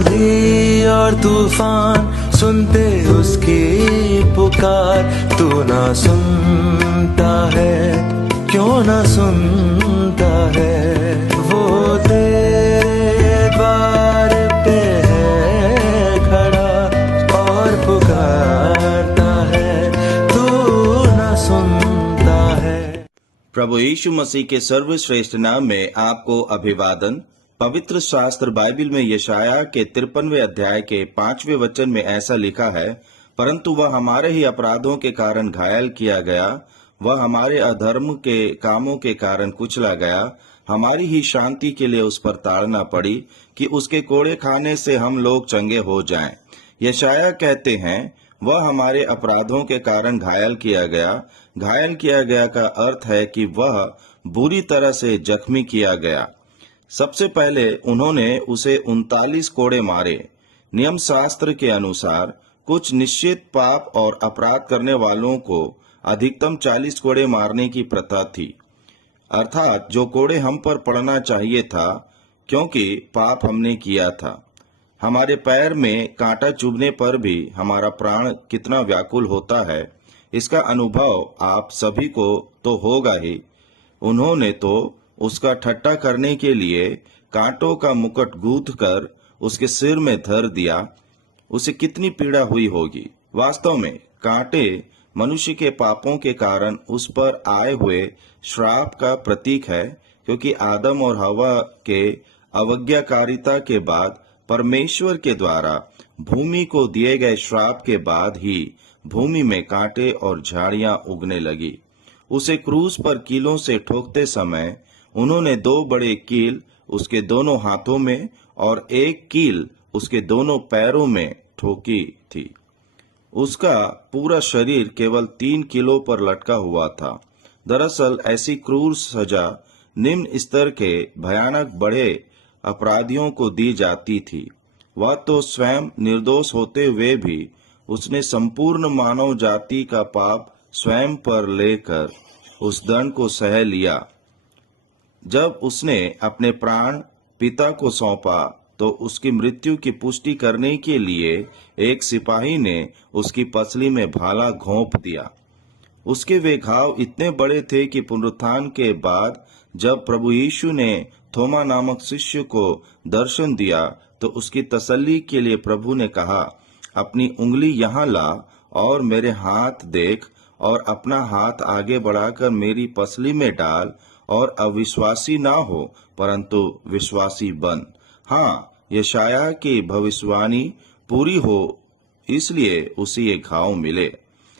आंधी और तूफान सुनते उसकी पुकार, तू ना सुनता है, क्यों ना सुनता है। वो तेरे द्वार पे है खड़ा और पुकारता है, तू ना सुनता है। प्रभु यीशु मसीह के सर्वश्रेष्ठ नाम में आपको अभिवादन। पवित्र शास्त्र बाइबल में यशाया के 53वें अध्याय के 5वें वचन में ऐसा लिखा है, परंतु वह हमारे ही अपराधों के कारण घायल किया गया, वह हमारे अधर्म के कामों के कारण कुचला गया, हमारी ही शांति के लिए उस पर ताड़ना पड़ी कि उसके कोड़े खाने से हम लोग चंगे हो जाएं। यशाया कहते हैं, वह हमारे अपराधों के कारण घायल किया गया। घायल किया गया का अर्थ है कि वह बुरी तरह से जख्मी किया गया। सबसे पहले उन्होंने उसे 39 कोड़े मारे। नियम शास्त्र के अनुसार कुछ निश्चित पाप और अपराध करने वालों को अधिकतम 40 कोड़े मारने की प्रथा थी, अर्थात जो कोड़े हम पर पड़ना चाहिए था, क्योंकि पाप हमने किया था। हमारे पैर में कांटा चुभने पर भी हमारा प्राण कितना व्याकुल होता है, इसका अनुभव आप सभी को तो होगा ही। उन्होंने तो उसका ठट्टा करने के लिए कांटों का मुकुट गूंथ कर उसके सिर में धर दिया। उसे कितनी पीड़ा हुई होगी। वास्तव में कांटे मनुष्य के पापों के कारण उस पर आए हुए श्राप का प्रतीक है, क्योंकि आदम और हवा के अवज्ञाकारिता के बाद परमेश्वर के द्वारा भूमि को दिए गए श्राप के बाद ही भूमि में कांटे और झाड़ियां उगने लगी। उसे क्रूस पर कीलों से ठोकते समय उन्होंने 2 बड़े कील उसके दोनों हाथों में और 1 कील उसके दोनों पैरों में ठोकी थी। उसका पूरा शरीर केवल 3 किलो पर लटका हुआ था। दरअसल ऐसी क्रूर सजा निम्न स्तर के भयानक बड़े अपराधियों को दी जाती थी। वह तो स्वयं निर्दोष होते हुए भी उसने संपूर्ण मानव जाति का पाप स्वयं पर लेकर उस दंड को सह लिया। जब उसने अपने प्राण पिता को सौंपा तो उसकी मृत्यु की पुष्टि करने के लिए एक सिपाही ने उसकी पसली में भाला घोंप दिया। उसके वे घाव इतने बड़े थे कि पुनरुत्थान के बाद जब प्रभु यीशु ने थोमा नामक शिष्य को दर्शन दिया तो उसकी तसल्ली के लिए प्रभु ने कहा, अपनी उंगली यहाँ ला और मेरे हाथ देख, और अपना हाथ आगे बढ़ाकर मेरी पसली में डाल, और अविश्वासी ना हो परंतु विश्वासी बन। हाँ, यशाया की भविष्यवाणी पूरी हो, इसलिए उसे ये घाव मिले।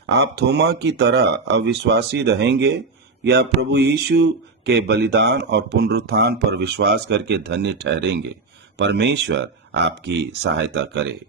आप थोमा की तरह अविश्वासी रहेंगे या प्रभु यीशु के बलिदान और पुनरुत्थान पर विश्वास करके धन्य ठहरेंगे। परमेश्वर आपकी सहायता करे।